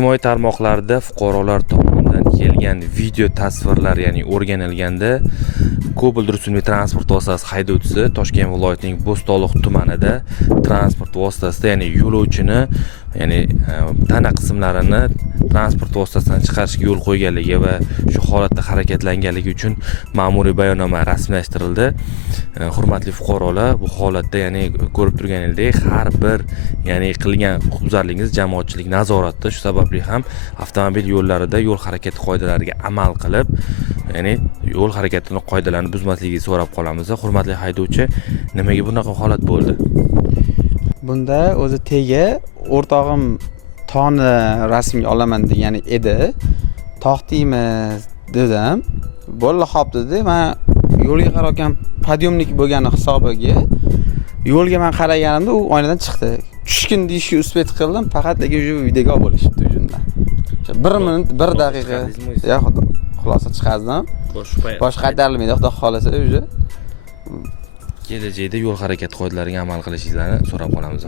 ijtimoiy tarmoqlarda fuqarolar tomonidan kelgan video tasvirlar, ya'ni o'rganilganda Cobalt rusumli transport vositasi haydovchisi Toshkent viloyatining Bo'stonliq tumanida transport vositasida, ya'ni yo'lovchini, ya'ni tana qismlarini transport vositasidan chiqarishga yo'l qo'yganligi va shu holatda harakatlanganligi uchun ma'muriy bayonnoma rasmiylashtirildi. Hurmatli fuqarolar, bu holatda, ya'ni ko'rib turganingizdek, har bir, ya'ni qilgan huquqbuzarligingiz jamoatchilik nazoratida. Shu sababli ham avtomobil yo'llarida yo'l harakati qoidalariga amal qilib, ya'ni yo'l harakatini qoidalarini buzmasligiga so'rab qolamiz. Hurmatli haydovchi, nimaga bunaqa holat bo'ldi? Bunda o'zi tegi o'rtog'im tog'ni rasmga olaman degan edi. Tog' deymiz dedim. Bo'ldi, xo'p dedi. Men yo'lga qarayotgan podyomnik bo'lgani hisobiga yo'lga men qaraganimda u oynadan chiqdi. Tushkin deyishga uspet qildim, faqat lekin videoga bo'lishibdi ujudan. 1 minut 1 daqiqa. Ya xudo, xulosa chiqardim. Boshqa qaytarilmaydi, xudo xolasa uje. Kelajakda yo'l harakati qoidalariga amal qilishingizni so'rab qolamiz.